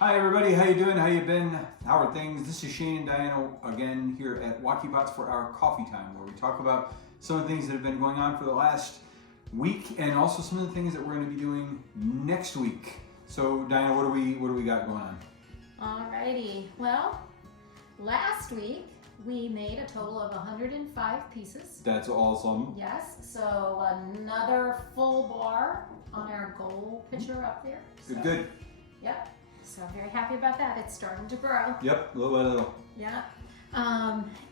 Hi everybody, how you doing? How you been? How are things? This is Shane and Diana again here at Wacky Pots for our coffee time, where we talk about some of the things that have been going on for the last week, and also some of the things that we're going to be doing next week. So Diana, what do we got going on? Alrighty. Well, last week we made a total of 105 pieces. That's awesome. Yes. So another full bar on our goal picture up there. Good. Yep. So I'm very happy about that. It's starting to grow. Yep, little by little. Yeah.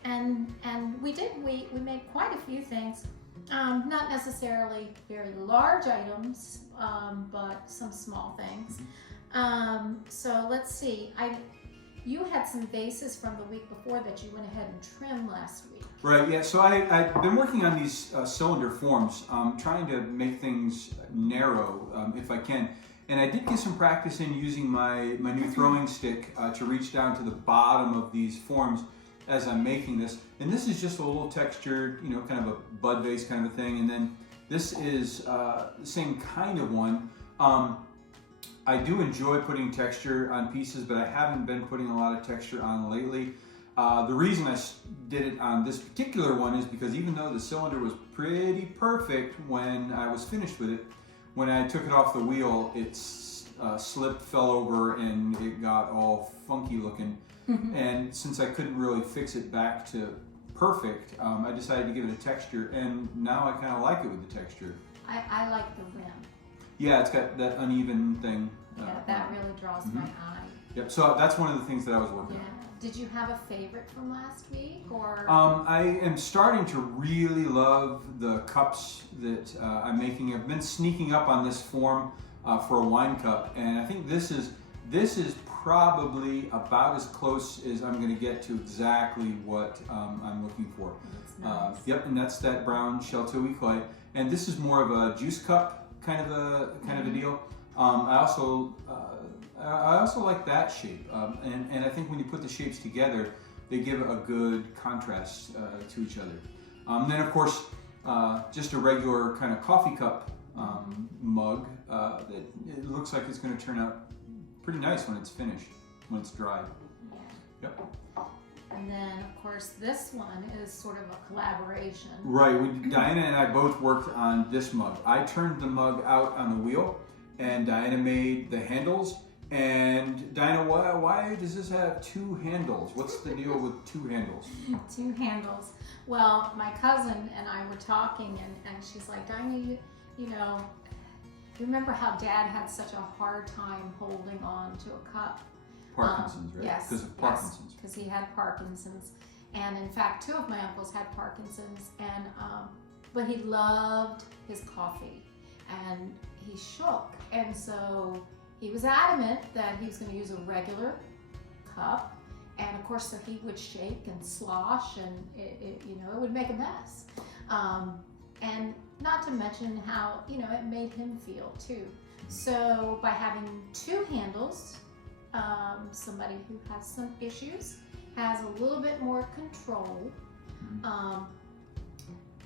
And we made quite a few things. Not necessarily very large items, but some small things. So let's see. You had some vases from the week before that you went ahead and trimmed last week. Right, yeah, so I've been working on these cylinder forms, trying to make things narrow if I can. And I did get some practice in using my new throwing stick to reach down to the bottom of these forms as I'm making this. And this is just a little textured, kind of a bud vase kind of a thing. And then this is the same kind of one. I do enjoy putting texture on pieces, but I haven't been putting a lot of texture on lately. The reason I did it on this particular one is because even though the cylinder was pretty perfect when I was finished with it, when I took it off the wheel, it slipped, fell over, and it got all funky looking. And since I couldn't really fix it back to perfect, I decided to give it a texture, and now I kind of like it with the texture. I like the rim. Yeah, it's got that uneven thing. Yeah, that really draws my eye. Yep, so that's one of the things that I was working on. Did you have a favorite from last week, or? I am starting to really love the cups that I'm making. I've been sneaking up on this form for a wine cup, and I think this is probably about as close as I'm going to get to exactly what I'm looking for. That's nice. Yep, and that's that brown Sheltui clay, and this is more of a juice cup kind of a deal. I also like that shape, and I think when you put the shapes together, they give a good contrast to each other. Then of course, just a regular kind of coffee cup mug. It looks like it's going to turn out pretty nice when it's finished, when it's dry. Yeah. Yep. And then of course this one is sort of a collaboration. Right. Diana and I both worked on this mug. I turned the mug out on the wheel, and Diana made the handles. And Diana, why does this have two handles? What's the deal with two handles? Two handles. Well, my cousin and I were talking, and she's like, Diana, you remember how Dad had such a hard time holding on to a cup? Parkinson's, right? Yes. Because of Parkinson's. Because he had Parkinson's. And in fact, two of my uncles had Parkinson's, and but he loved his coffee, and he shook. And so he was adamant that he was going to use a regular cup, and of course, so he would shake and slosh, and it would make a mess. And not to mention how it made him feel too. So by having two handles, somebody who has some issues has a little bit more control,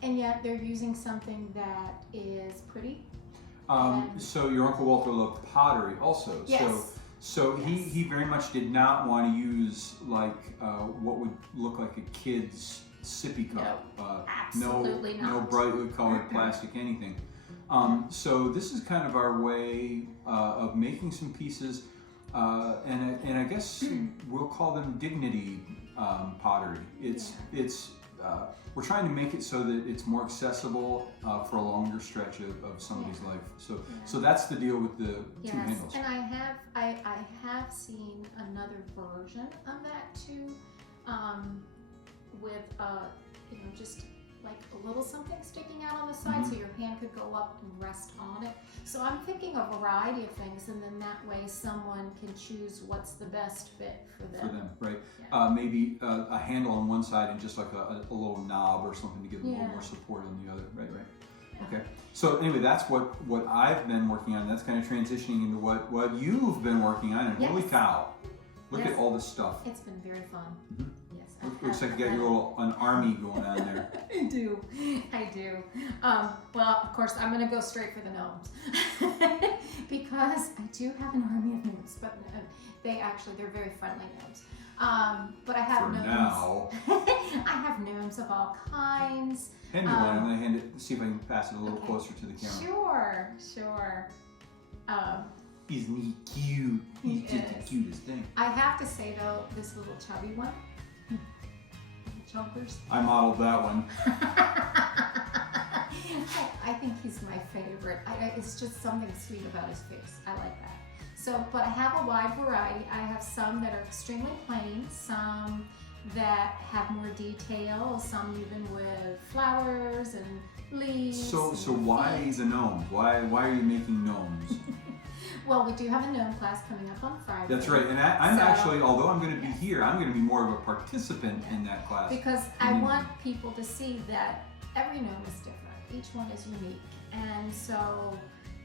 and yet they're using something that is pretty. So your Uncle Walter loved pottery also. Yes. So he very much did not want to use like what would look like a kid's sippy cup. No, absolutely not. No brightly colored plastic anything. So this is kind of our way of making some pieces, and I guess we'll call them dignity pottery. We're trying to make it so that it's more accessible for a longer stretch of somebody's life. So that's the deal with the two handles. And I have seen another version of that too, with just like a little something sticking out on the side, so your hand could go up and rest on it. So I'm thinking a variety of things, and then that way someone can choose what's the best fit for them. For them, right? Yeah. Maybe a handle on one side and just like a little knob or something to give it a little more support on the other. Right. Yeah. Okay. So anyway, that's what I've been working on. That's kind of transitioning into what you've been working on. And holy cow, look at all this stuff. It's been very fun. Yes. Looks like you got your an army going on there. I do. Well, of course, I'm going to go straight for the gnomes because I do have an army of gnomes, but they're very friendly gnomes. But I have For gnomes. now. I have gnomes of all kinds. Hand me one. I'm going to hand it. See if I can pass it a little closer to the camera. Sure. Isn't he cute? He's just the cutest thing. I have to say though, this little chubby one, Jumpers. I modeled that one. I think he's my favorite. It's just something sweet about his face. I like that. So, but I have a wide variety. I have some that are extremely plain, some that have more detail, some even with flowers and leaves. So why the gnomes? Why are you making gnomes? Well, we do have a gnome class coming up on Friday. That's right, and I'm actually, although I'm going to be here, I'm going to be more of a participant in that class. Because I want people to see that every gnome is different. Each one is unique, and so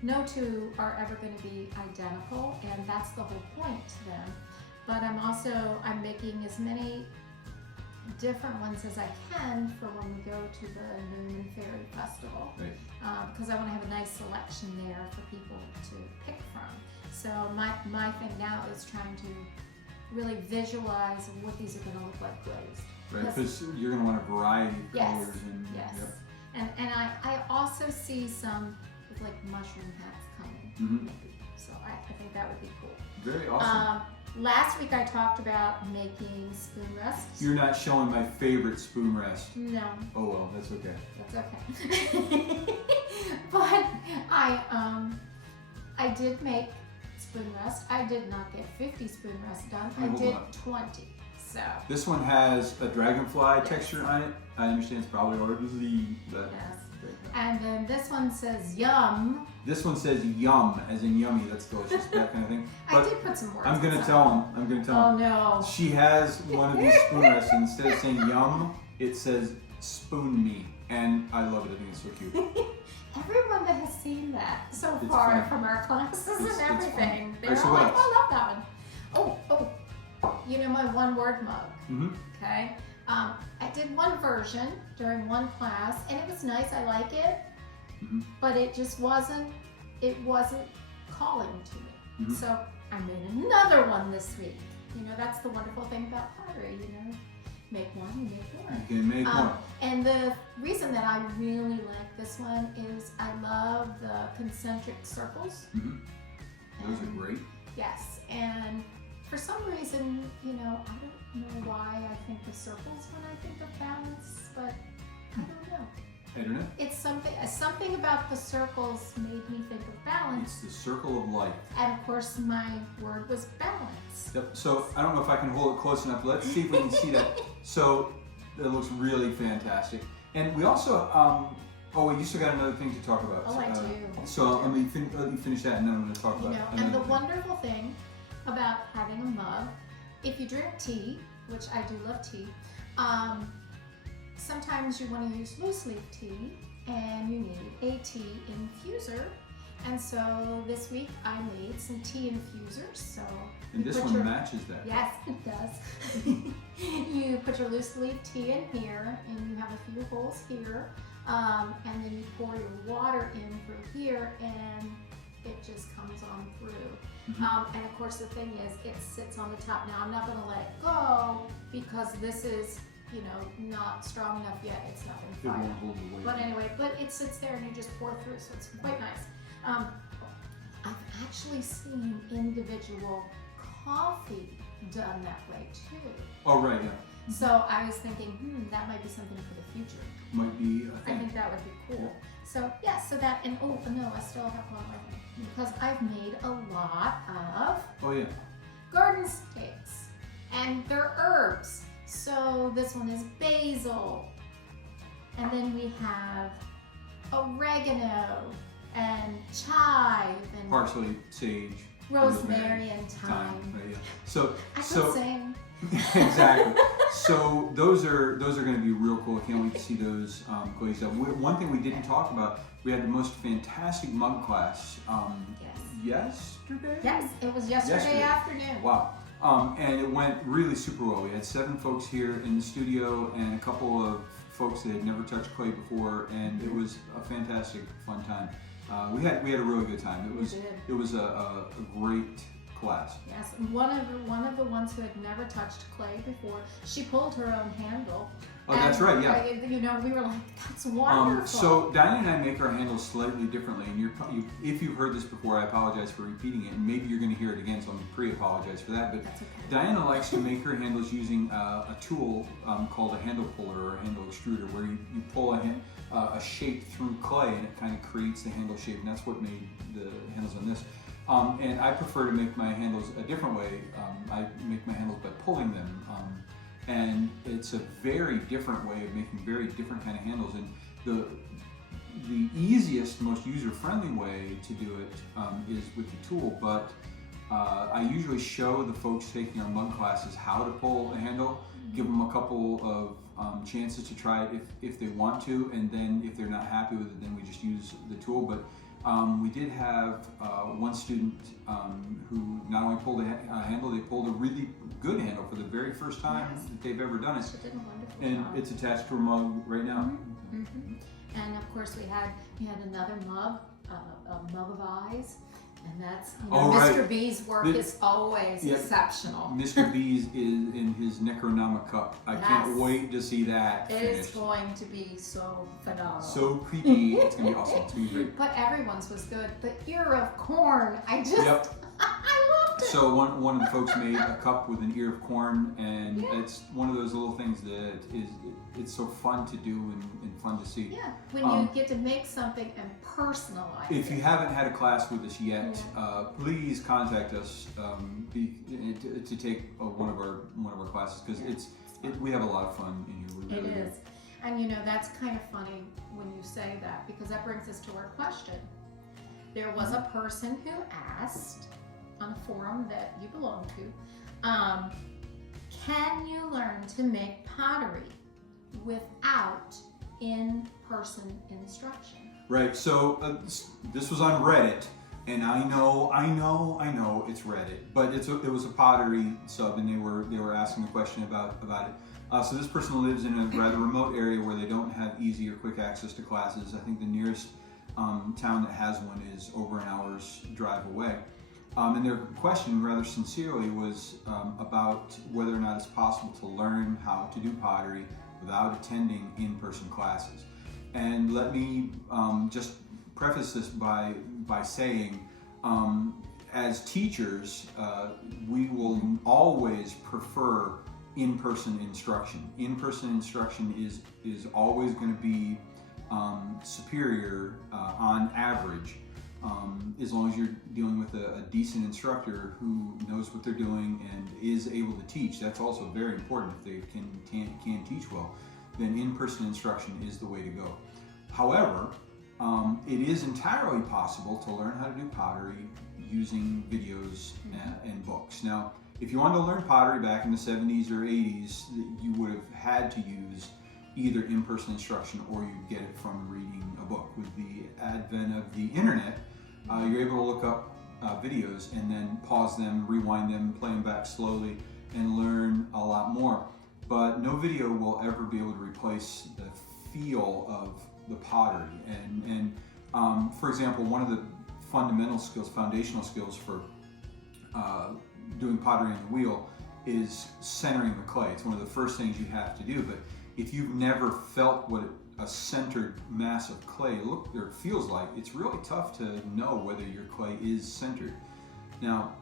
no two are ever going to be identical, and that's the whole point to them. But I'm making as many different ones as I can for when we go to the Gnome and Fairy Festival. Right. Because I want to have a nice selection there for people to pick from. So my thing now is trying to really visualize what these are going to look like glazed. Right, because you're going to want a variety of colors. Yes. Yep. And I also see some with like mushroom hats coming. Mm-hmm. So I think that would be cool. Very awesome. Last week I talked about making spoon rests. You're not showing my favorite spoon rest. No. Oh well, that's okay. That's okay. But I did make spoon rest. I did not get 50 spoon rests done. I did 20. So this one has a dragonfly texture on it. I understand it's probably hard to see, but yes. And then this one says yum. This one says yum, as in yummy. That's delicious, that kind of thing. But I did put some words. I'm gonna tell him. Oh no. She has one of these spoon rests, and instead of saying yum, it says spoon me, and I love it. I think it's so cute. Everyone that has seen that so It's far fun. from our classes and everything, they're Alright, so all what like, else? "Oh, I love that one." Oh, you know my one-word mug. Mm-hmm. Okay. I did one version during one class, and it was nice. I like it, but it just wasn't calling to me. Mm-hmm. So I made another one this week. You know, that's the wonderful thing about pottery. You know, make one, you make more. You can make more. And the reason that I really like this one is I love the concentric circles. Those are great. Yes, and for some reason, you know, I don't know why I think of circles when I think of balance, but I don't know. I don't know. It's something about the circles made me think of balance. It's the circle of life. And of course, my word was balance. Yep. So I don't know if I can hold it close enough. Let's see if we can see that. So that looks really fantastic. And we also, you still got another thing to talk about. Oh, I do. So let me finish that, and then I'm going to talk about. And the wonderful thing about having a mug, if you drink tea, which I do love tea, sometimes you want to use loose leaf tea, and you need a tea infuser. And so this week I made some tea infusers. So and this one matches that. Yes, it does. You put your loose leaf tea in here, and you have a few holes here, and then you pour your water in through here, and it just comes on through. And of course the thing is, it sits on the top. Now I'm not going to let it go because this is, you know, not strong enough yet. It's not going to fire. But anyway, it sits there and you just pour through, so it's quite nice. I've actually seen individual coffee done that way too. Oh right, yeah. So I was thinking, that might be something for the future. Might be a thing. I think that would be cool. Yeah. So yeah, so that, and oh no, I still have one more thing. Because I've made a lot of garden stakes, and they're herbs. So this one is basil, and then we have oregano and chive and parsley, sage, rosemary, and thyme. Right, yeah. So I could sing. Exactly. So those are going to be real cool. I can't wait to see those glazed up. One thing we didn't talk about, we had the most fantastic mug class yesterday. Yes, it was yesterday afternoon. Wow. And it went really super well. We had 7 folks here in the studio and a couple of folks that had never touched clay before, and it was a fantastic, fun time. We had a really good time. It was a great class. Yes, and one of the ones who had never touched clay before, she pulled her own handle. Oh, that's right, yeah. You know, we were like, that's wonderful. So Diane and I make our handles slightly differently, and if you've heard this before, I apologize for repeating it, and maybe you're going to hear it again, so I'm pre-apologize for that. But that's okay. Diana likes to make her handles using a tool called a handle puller or a handle extruder, where you pull a shape through clay, and it kind of creates the handle shape, and that's what made the handles on this. And I prefer to make my handles a different way. I make my handles by pulling them. And it's a very different way of making very different kind of handles. And the easiest, most user-friendly way to do it is with the tool. But I usually show the folks taking our mug classes how to pull a handle, give them a couple of chances to try it if they want to, and then if they're not happy with it, then we just use the tool. But we did have one student who not only pulled a handle, they pulled a really good handle for the very first time that they've ever done it. She did a wonderful and job. It's attached to her mug right now. And of course we had another mug, a mug of eyes, and that's Mr. B's work is always exceptional. Mr. B's is in his Necronomicon. I can't wait to see that It finished. is going to be so phenomenal. So creepy. It's going to be awesome. It's going to be great. But everyone's was good. The ear of corn, I just, I loved it. So one of the folks made a cup with an ear of corn, and it's one of those little things that it's so fun to do and fun to see. Yeah, when you get to make something and personalize If you haven't had a class with us yet, please contact us to take one of our classes, because we have a lot of fun in here. It is. And that's kind of funny when you say that, because that brings us to our question. There was a person who asked on a forum that you belong to, can you learn to make pottery without in-person instruction? Right, so this was on Reddit, and I know it's Reddit, but it was a pottery sub, and they were asking a question about it. So this person lives in a rather remote area where they don't have easy or quick access to classes. I think the nearest town that has one is over an hour's drive away. And their question, rather sincerely, was about whether or not it's possible to learn how to do pottery without attending in-person classes. And let me just preface this by saying, as teachers, we will always prefer in-person instruction. In-person instruction is always going to be superior on average, as long as you're dealing with a decent instructor who knows what they're doing and is able to teach. That's also very important. If they can teach well, then in-person instruction is the way to go. However, it is entirely possible to learn how to do pottery using videos and books. Now, if you wanted to learn pottery back in the 70s or 80s, you would have had to use either in-person instruction or you get it from reading a book. With the advent of the internet, you're able to look up videos and then pause them, rewind them, play them back slowly, and learn a lot more. But no video will ever be able to replace the feel of the pottery. And for example, one of the fundamental skills, foundational skills for doing pottery on the wheel is centering the clay. It's one of the first things you have to do. But if you've never felt what a centered mass of clay looks or feels like, it's really tough to know whether your clay is centered. Now,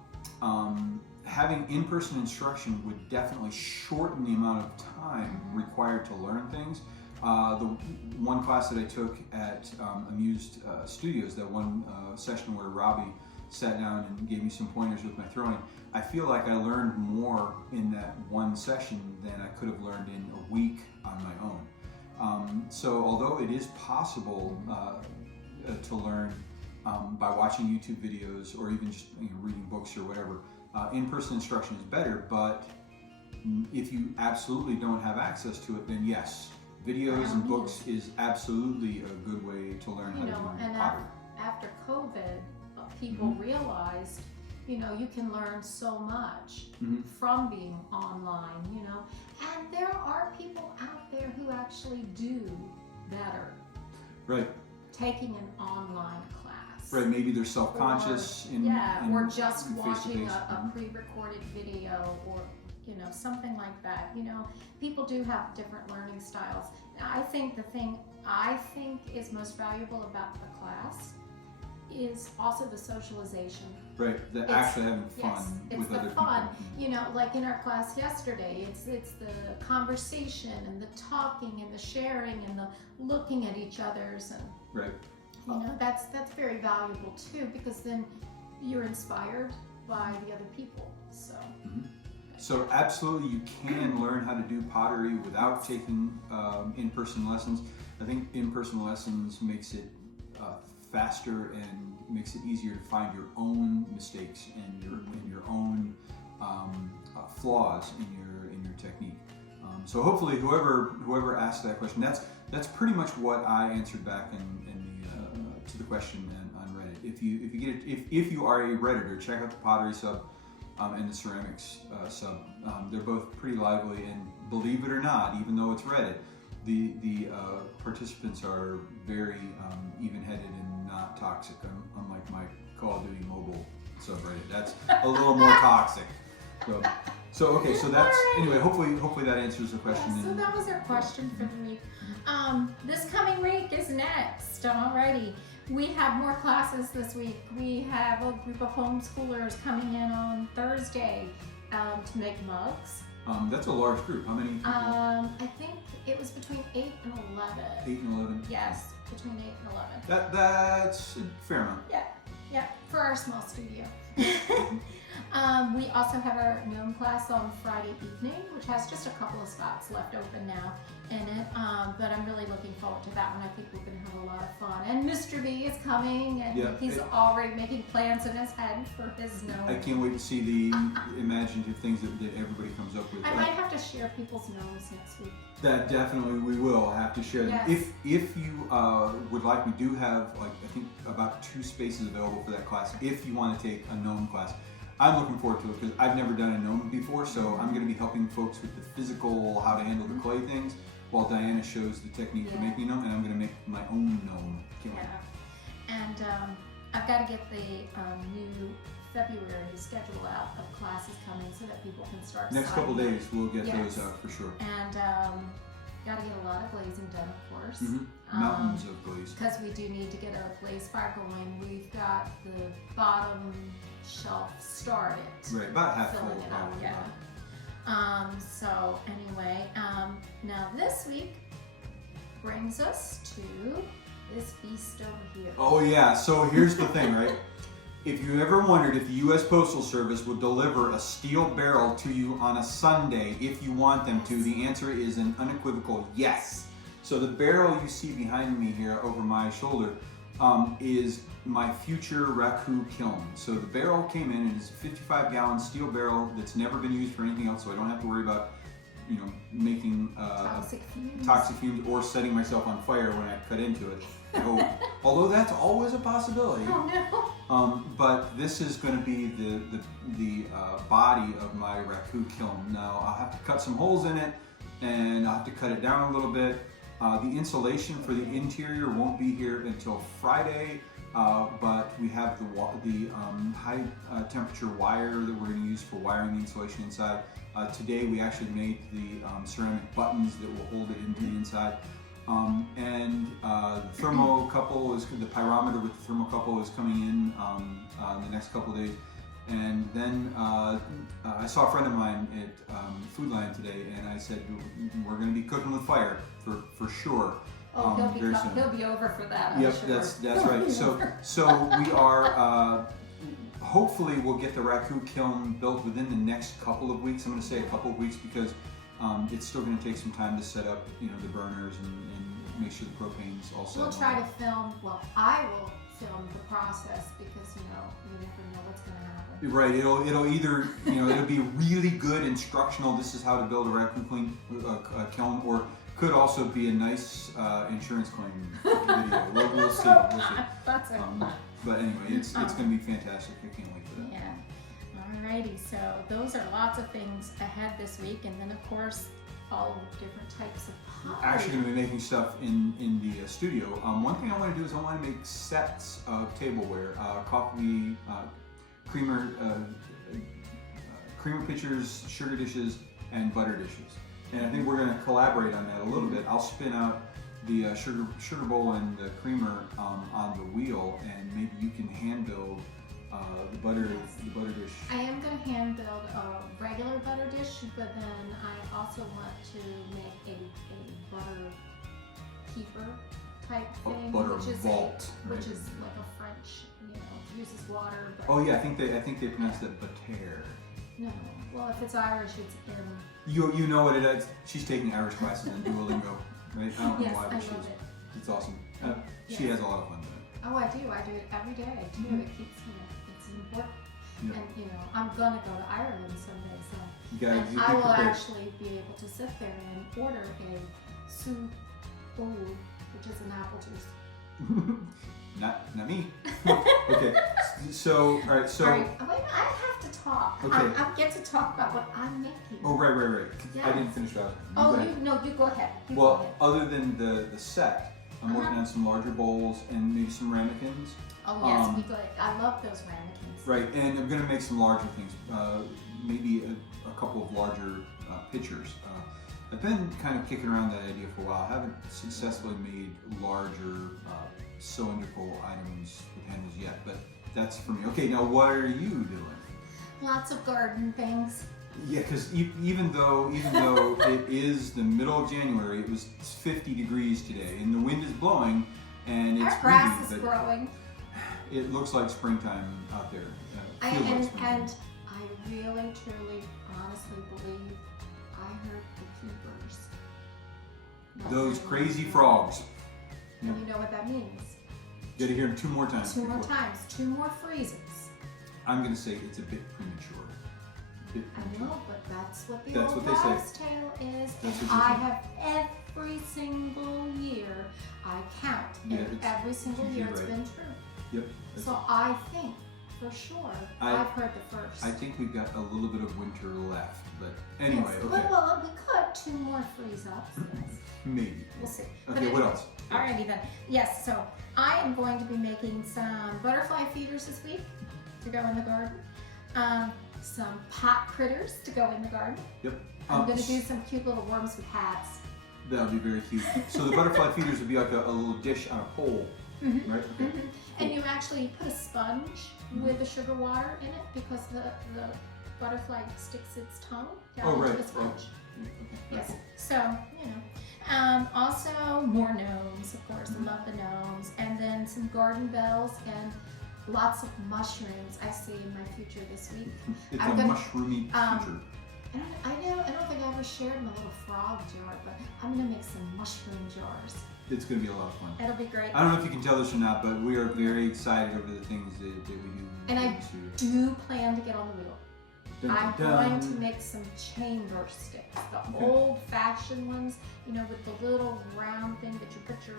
having in-person instruction would definitely shorten the amount of time required to learn things. The one class that I took at Amused Studios, that one session where Robbie sat down and gave me some pointers with my throwing, I feel like I learned more in that one session than I could have learned in a week on my own. So although it is possible to learn by watching YouTube videos or even just reading books or whatever, in-person instruction is better. But if you absolutely don't have access to it, then yes, videos and books is absolutely a good way to learn how to do pottery. After COVID, people realized You know, you can learn so much from being online, you know. And there are people out there who actually do better. Right. Taking an online class. Right, maybe they're self-conscious or just watching face-to-face. a pre-recorded video, or you know, something like that. You know, people do have different learning styles. I think the thing I think is most valuable about the class is also the socialization. Right, actually having fun Yes, with it's other the fun. people. You know, like in our class yesterday, it's the conversation and the talking and the sharing and the looking at each other's, and Right. you know, that's very valuable too, because then you're inspired by the other people. So So absolutely, you can learn how to do pottery without taking in-person lessons. I think in-person lessons makes it faster and makes it easier to find your own mistakes and your own flaws in your technique. So hopefully, whoever asked that question, that's pretty much what I answered back to the question on Reddit. If you are a Redditor, check out the pottery sub and the ceramics sub. They're both pretty lively, and believe it or not, even though it's Reddit, the participants are very even-headed and not toxic, unlike my Call of Duty mobile subreddit. That's a little more toxic. So that's anyway. Hopefully that answers the question. Yeah, so that was our question for the week. This coming week is next. Alrighty, we have more classes this week. We have a group of homeschoolers coming in on Thursday to make mugs. That's a large group. How many people? I think it was between 8 and 11. 8 and 11. Yes, between 8 and 11. That's a fair amount. Yeah, for our small studio. We also have our Gnome class on Friday evening, which has just a couple of spots left open now in it. But I'm really looking forward to that one. I think we're going to have a lot of fun. And Mr. B is coming, and he's already making plans in his head for his gnome. I can't wait to see the imaginative things that everybody comes up with. I might have to share people's gnomes next week. That definitely we will have to share them. Yes. If you would like, we do have I think about 2 spaces available for that class. If you want to take a gnome class, I'm looking forward to it because I've never done a gnome before, so I'm going to be helping folks with the physical, how to handle the clay things, while Diana shows the technique for making a gnome, and I'm going to make my own gnome. And I've got to get the new February schedule out of classes coming so that people can start. Next couple days, we'll get those out for sure. And got to get a lot of glazing done, of course. Mountains of glaze. Because we do need to get a glaze fire going. We've got the bottom shelf started. Right, about half full. Filling it up, so anyway, now this week brings us to this beast over here. Oh yeah, so here's the thing, right? If you ever wondered if the U.S. Postal Service would deliver a steel barrel to you on a Sunday if you want them to, the answer is an unequivocal yes. So the barrel you see behind me here over my shoulder is my future Raku kiln. So the barrel came in, and it's a 55-gallon steel barrel that's never been used for anything else, so I don't have to worry about making toxic fumes or setting myself on fire when I cut into it. Although that's always a possibility. Oh no! But this is going to be the body of my Raku kiln. Now I'll have to cut some holes in it, and I'll have to cut it down a little bit. The insulation for the interior won't be here until Friday, but we have the high temperature wire that we're going to use for wiring the insulation inside. Today we actually made the ceramic buttons that will hold it into the inside. And the thermocouple the pyrometer with the thermocouple is coming in the next couple of days. And then I saw a friend of mine at Food Lion today, and I said, we're going to be cooking with fire for sure. Oh, he'll be over for that. Yep, sure. that's right. So we are hopefully we'll get the Raku kiln built within the next couple of weeks. I'm going to say a couple of weeks because it's still going to take some time to set up, the burners and make sure the propane's all set. We'll try to film. Well, I will film the process because you never know what's going to happen. Right. It'll either it'll be really good instructional. This is how to build a Raku kiln, or Could also be a nice insurance claim video. We'll see. That's it. But anyway, it's going to be fantastic. I can't wait for that. Yeah. Alrighty, so those are lots of things ahead this week, and then of course all different types of pottery. Actually, going to be making stuff in the studio. One thing I want to do is I want to make sets of tableware, coffee, creamer pitchers, sugar dishes, and butter dishes. And I think we're going to collaborate on that a little bit. I'll spin out the sugar bowl and the creamer on the wheel, and maybe you can hand build the butter dish. I am going to hand build a regular butter dish, but then I also want to make a butter keeper type thing, butter which is vault, which is like a French, uses water. But oh yeah, I think they pronounce it batter. No, well if it's Irish, it's in. You know what it is. She's taking Irish classes in Duolingo, right? I don't know why, but I love it. It's awesome. Yes. She has a lot of fun with it. Oh, I do it every day too. It keeps it's important. Yeah. And I'm gonna go to Ireland someday, so You I will prepared. actually be able to sit there and order a soup bowl, which is an apple juice. Not me. Okay. So all right. So All right. Wait, I have to talk. Okay. I get to talk about what I'm making. oh right. Yes. I didn't finish that. Oh, Go ahead. you go ahead. You go Well, ahead. other than the set, I'm working on some larger bowls and maybe some ramekins. Oh yes, we go. I love those ramekins. Right, and I'm going to make some larger things, maybe a couple of larger pitchers. I've been kind of kicking around that idea for a while. I haven't successfully made larger cylindrical items with handles yet, but that's for me. Okay, now what are you doing? Lots of garden things. Yeah, because even though it is the middle of January, it was 50 degrees today, and the wind is blowing, and it's Our grass windy, is growing. it looks like springtime out there. And I really, truly, honestly believe I heard the keepers. Those crazy frogs. And you know what that means? You got to hear them 2 more times. Two more times, 2 more freezes. I'm going to say it's a bit premature. I know, but that's what the That's old what they say. wives' tale is. That's And what they I say. have every single year, I count, Yeah, and every single year it's right. been true. Yep. So I think, for sure, I've heard the first. I think we've got a little bit of winter left, but anyway, Yes. okay. Well, we could 2 more freeze ups. Yes. Maybe. We'll see. Okay, what else? Alrighty then. Yes, so I am going to be making some butterfly feeders this week to go in the garden. Some pot critters to go in the garden. Yep. I'm going to do some cute little worms with hats. That would be very cute. So the butterfly feeders would be like a little dish on a pole, right? Okay. And you actually put a sponge with the sugar water in it because the butterfly sticks its tongue down into the sponge. Okay. Yes. So, also more gnomes, of course. I love the gnomes. And then some garden bells and lots of mushrooms I see in my future this week. It's I'm a gonna- mushroomy future. I don't think I ever shared my little frog jar, but I'm going to make some mushroom jars. It's going to be a lot of fun. It'll be great. I don't know if you can tell this or not, but we are very excited over the things that we do. And I do plan to get on the wheel. Dun, I'm dun, dun. going to make some chamber sticks, the old-fashioned ones, with the little round thing that you put your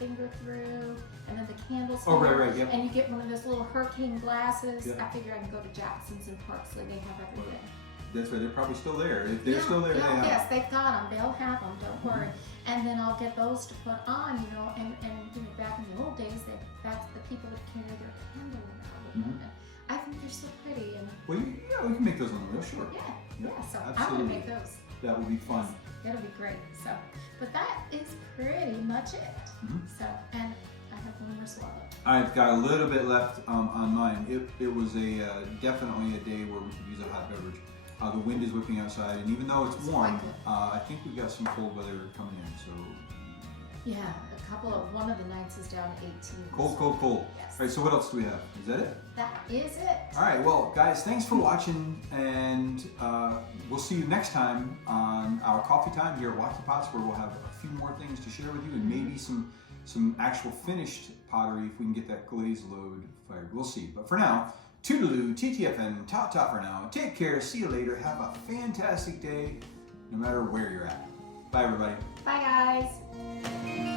finger through, and then the candles. Oh, right, yep. And you get one of those little hurricane glasses. Yep. I figure I can go to Jackson's and Parksley. They have everything. That's right. They're probably still there. If they're still there, they have. Yes, they've got them. They'll have them. Don't worry. And then I'll get those to put on. And back in the old days, that's the people that carry their candle around with them. And I think they're so pretty. And Well, we can make those on the wheel, sure. yeah. So I'm absolutely. gonna make those. That would be fun. It'll be great. So, but that is pretty much it. So, and I have one more swallow. I've got a little bit left on mine. It was definitely a day where we could use a hot beverage. The wind is whipping outside, and even though it's warm, I think we've got some cold weather coming in. So yeah, one of the nights is down to 18. cold. Yes. All right. So what else do we have? Is that it? That is it. All right. Well, guys, thanks for watching, and we'll see you next time on our coffee time here at Wacky Pots, where we'll have a few more things to share with you, and maybe some actual finished pottery if we can get that glaze load fired. We'll see. But for now, toodaloo, TTFN, ta-ta for now. Take care. See you later. Have a fantastic day, no matter where you're at. Bye, everybody. Bye, guys.